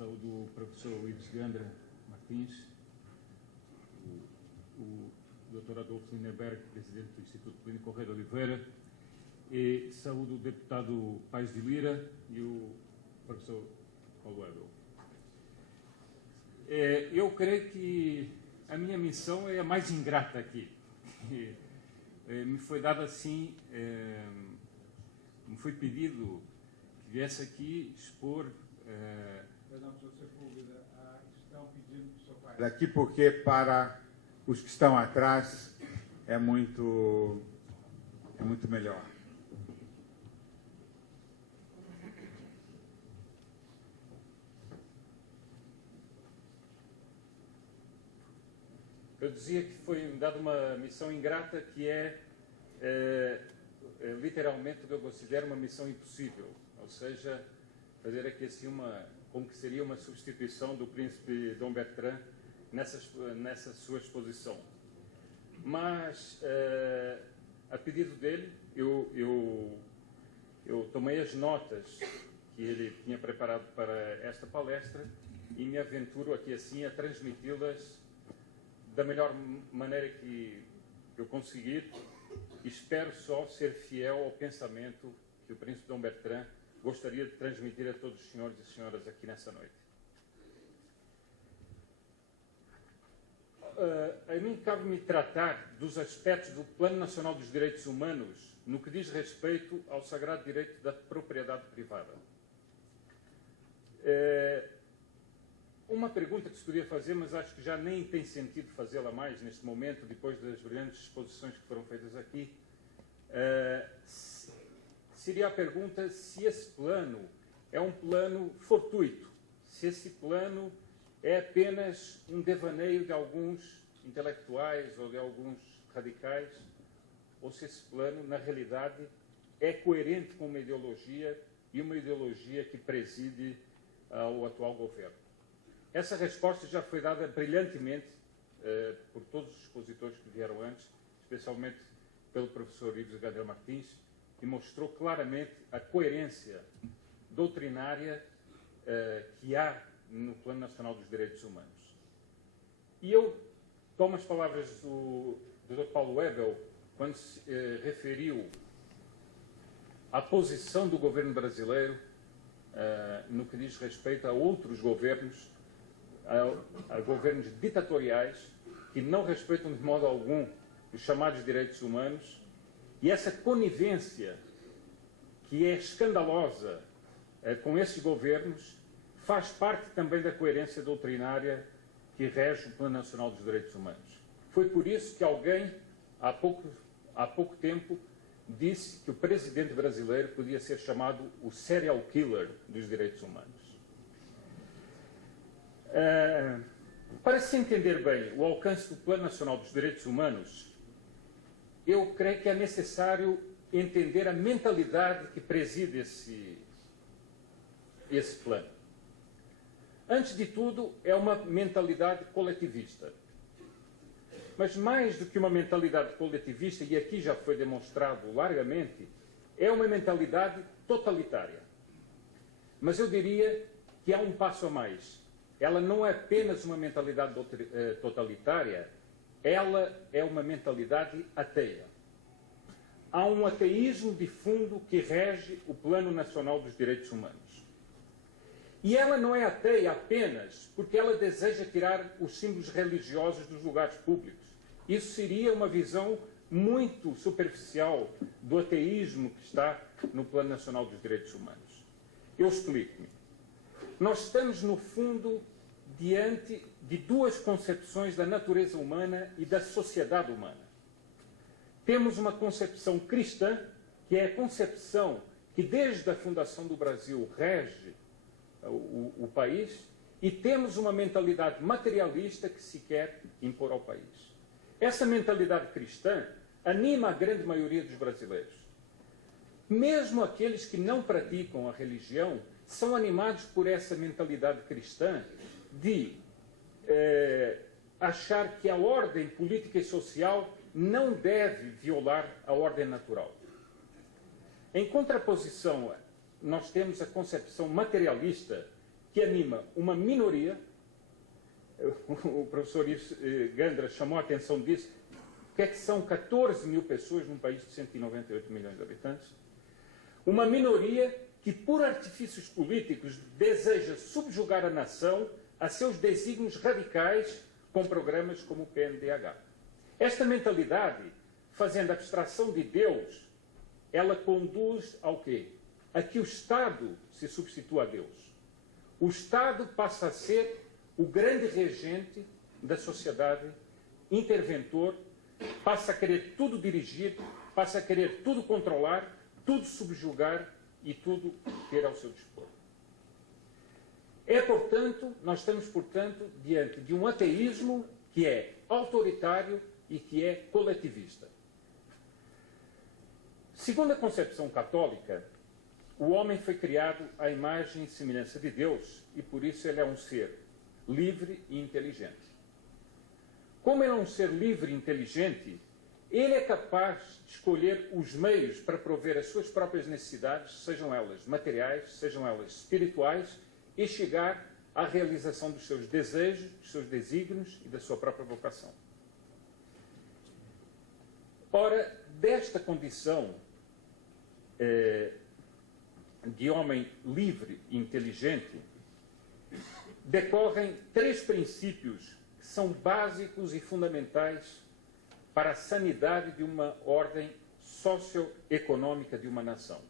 Saúdo o professor Ives Gandra Martins, o Dr. Adolfo Lindenberg, presidente do Instituto Clínico Correia de Oliveira, e saúdo o deputado Paes de Lira e o professor Paulo Ebel. Eu creio que a minha missão é a mais ingrata aqui. Me foi dado assim, me foi pedido que viesse aqui expor... Perdão, professor Sepúlveda, estão pedindo que o senhor faça daqui porque para os que estão atrás é muito melhor. Eu dizia que foi dada uma missão ingrata, que literalmente o que eu considero uma missão impossível, ou seja, fazer aqui assim como que seria uma substituição do príncipe Dom Bertrand nessa sua exposição. Mas, a pedido dele, eu tomei as notas que ele tinha preparado para esta palestra e me aventuro aqui assim a transmiti-las da melhor maneira que eu conseguir. Espero só ser fiel ao pensamento que o príncipe Dom Bertrand gostaria de transmitir a todos os senhores e senhoras aqui nessa noite. A mim cabe-me tratar dos aspectos do Plano Nacional dos Direitos Humanos no que diz respeito ao sagrado direito da propriedade privada. Uma pergunta que se podia fazer, mas acho que já nem tem sentido fazê-la mais neste momento, depois das brilhantes exposições que foram feitas aqui, seria a pergunta se esse plano é um plano fortuito, se esse plano é apenas um devaneio de alguns intelectuais ou de alguns radicais, ou se esse plano, na realidade, é coerente com uma ideologia e uma ideologia que preside ao atual governo. Essa resposta já foi dada brilhantemente por todos os expositores que vieram antes, especialmente pelo professor Ives Gandra Martins, que mostrou claramente a coerência doutrinária que há no Plano Nacional dos Direitos Humanos. E eu tomo as palavras do Dr. Paulo Ebel, quando se referiu à posição do governo brasileiro no que diz respeito a outros governos, a governos ditatoriais, que não respeitam de modo algum os chamados direitos humanos, e essa conivência que é escandalosa com esses governos faz parte também da coerência doutrinária que rege o Plano Nacional dos Direitos Humanos. Foi por isso que alguém, há pouco tempo, disse que o presidente brasileiro podia ser chamado o serial killer dos direitos humanos. Para se entender bem o alcance do Plano Nacional dos Direitos Humanos, eu creio que é necessário entender a mentalidade que preside esse plano. Antes de tudo, é uma mentalidade coletivista. Mas mais do que uma mentalidade coletivista, e aqui já foi demonstrado largamente, é uma mentalidade totalitária. Mas eu diria que há um passo a mais. Ela não é apenas uma mentalidade totalitária, ela é uma mentalidade ateia. Há um ateísmo de fundo que rege o Plano Nacional dos Direitos Humanos. E ela não é ateia apenas porque ela deseja tirar os símbolos religiosos dos lugares públicos. Isso seria uma visão muito superficial do ateísmo que está no Plano Nacional dos Direitos Humanos. Eu explico-me. Nós estamos, no fundo, diante de duas concepções da natureza humana e da sociedade humana. Temos uma concepção cristã, que é a concepção que desde a fundação do Brasil rege o país, e temos uma mentalidade materialista que se quer impor ao país. Essa mentalidade cristã anima a grande maioria dos brasileiros. Mesmo aqueles que não praticam a religião são animados por essa mentalidade cristã de achar que a ordem política e social não deve violar a ordem natural. Em contraposição, nós temos a concepção materialista que anima uma minoria. O professor Gandra chamou a atenção disso. O que é que são 14 mil pessoas num país de 198 milhões de habitantes? Uma minoria que, por artifícios políticos, deseja subjugar a nação a seus desígnios radicais com programas como o PNDH. Esta mentalidade, fazendo abstração de Deus, ela conduz ao quê? A que o Estado se substitua a Deus. O Estado passa a ser o grande regente da sociedade, interventor, passa a querer tudo dirigir, passa a querer tudo controlar, tudo subjugar e tudo ter ao seu dispor. Nós estamos, portanto, diante de um ateísmo que é autoritário e que é coletivista. Segundo a concepção católica, o homem foi criado à imagem e semelhança de Deus e, por isso, ele é um ser livre e inteligente. Como ele é um ser livre e inteligente, ele é capaz de escolher os meios para prover as suas próprias necessidades, sejam elas materiais, sejam elas espirituais, e chegar à realização dos seus desejos, dos seus desígnios e da sua própria vocação. Ora, desta condição de homem livre e inteligente, decorrem 3 princípios que são básicos e fundamentais para a sanidade de uma ordem socioeconômica de uma nação.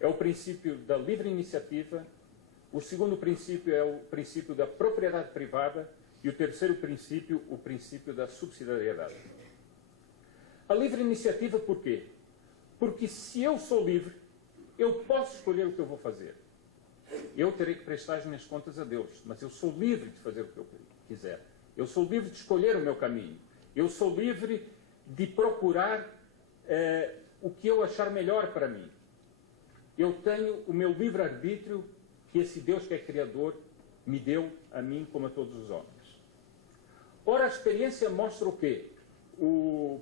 É o princípio da livre iniciativa, o segundo princípio é o princípio da propriedade privada e o terceiro princípio, o princípio da subsidiariedade. A livre iniciativa por quê? Porque se eu sou livre, eu posso escolher o que eu vou fazer. Eu terei que prestar as minhas contas a Deus, mas eu sou livre de fazer o que eu quiser. Eu sou livre de escolher o meu caminho. Eu sou livre de procurar o que eu achar melhor para mim. Eu tenho o meu livre-arbítrio que esse Deus que é Criador me deu a mim como a todos os homens. Ora, a experiência mostra o quê? O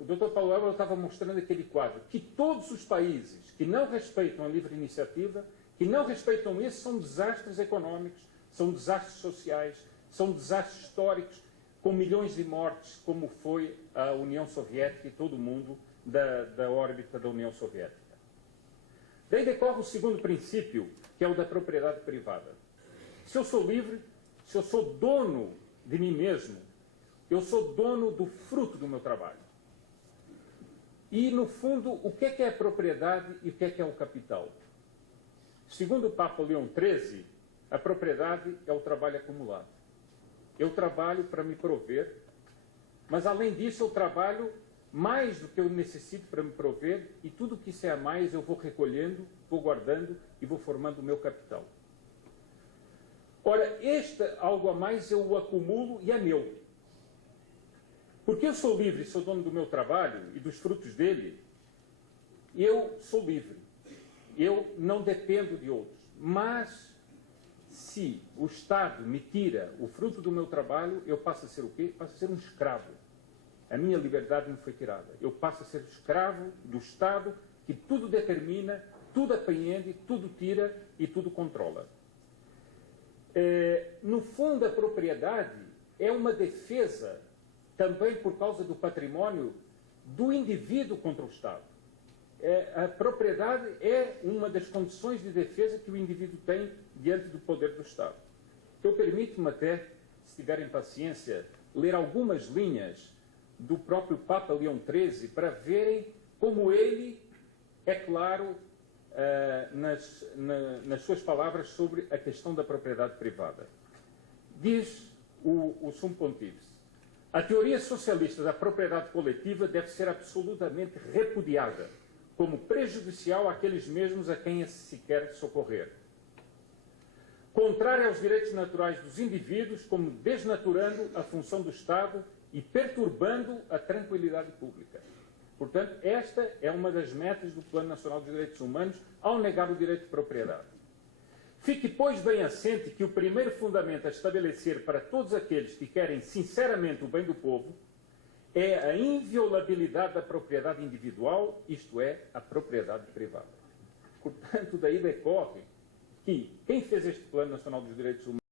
Dr. Paulo Elber estava mostrando aquele quadro, que todos os países que não respeitam a livre iniciativa, que não respeitam isso, são desastres económicos, são desastres sociais, são desastres históricos, com milhões de mortes, como foi a União Soviética e todo o mundo da órbita da União Soviética. Daí decorre o segundo princípio, que é o da propriedade privada. Se eu sou livre, se eu sou dono de mim mesmo, eu sou dono do fruto do meu trabalho. E, no fundo, o que é a propriedade e o que é o capital? Segundo o Papa Leão XIII, a propriedade é o trabalho acumulado. Eu trabalho para me prover, mas, além disso, eu trabalho mais do que eu necessito para me prover, e tudo que isso é a mais eu vou recolhendo, vou guardando e vou formando o meu capital. Ora, este algo a mais eu o acumulo e é meu. Porque eu sou livre, sou dono do meu trabalho e dos frutos dele, eu sou livre. Eu não dependo de outros. Mas, se o Estado me tira o fruto do meu trabalho, eu passo a ser o quê? Passo a ser um escravo. A minha liberdade me foi tirada. Eu passo a ser escravo do Estado que tudo determina, tudo apreende, tudo tira e tudo controla. No fundo, a propriedade é uma defesa também por causa do patrimônio do indivíduo contra o Estado. A propriedade é uma das condições de defesa que o indivíduo tem diante do poder do Estado. Eu permito-me até, se tiverem paciência, ler algumas linhas do próprio Papa Leão XIII para verem como ele é claro nas suas palavras sobre a questão da propriedade privada. Diz o Sumo Pontífice: a teoria socialista da propriedade coletiva deve ser absolutamente repudiada como prejudicial àqueles mesmos a quem se quer socorrer. Contrária aos direitos naturais dos indivíduos, como desnaturando a função do Estado e perturbando a tranquilidade pública. Portanto, esta é uma das metas do Plano Nacional dos Direitos Humanos ao negar o direito de propriedade. Fique, pois, bem assente que o primeiro fundamento a estabelecer para todos aqueles que querem sinceramente o bem do povo é a inviolabilidade da propriedade individual, isto é, a propriedade privada. Portanto, daí decorre que quem fez este Plano Nacional dos Direitos Humanos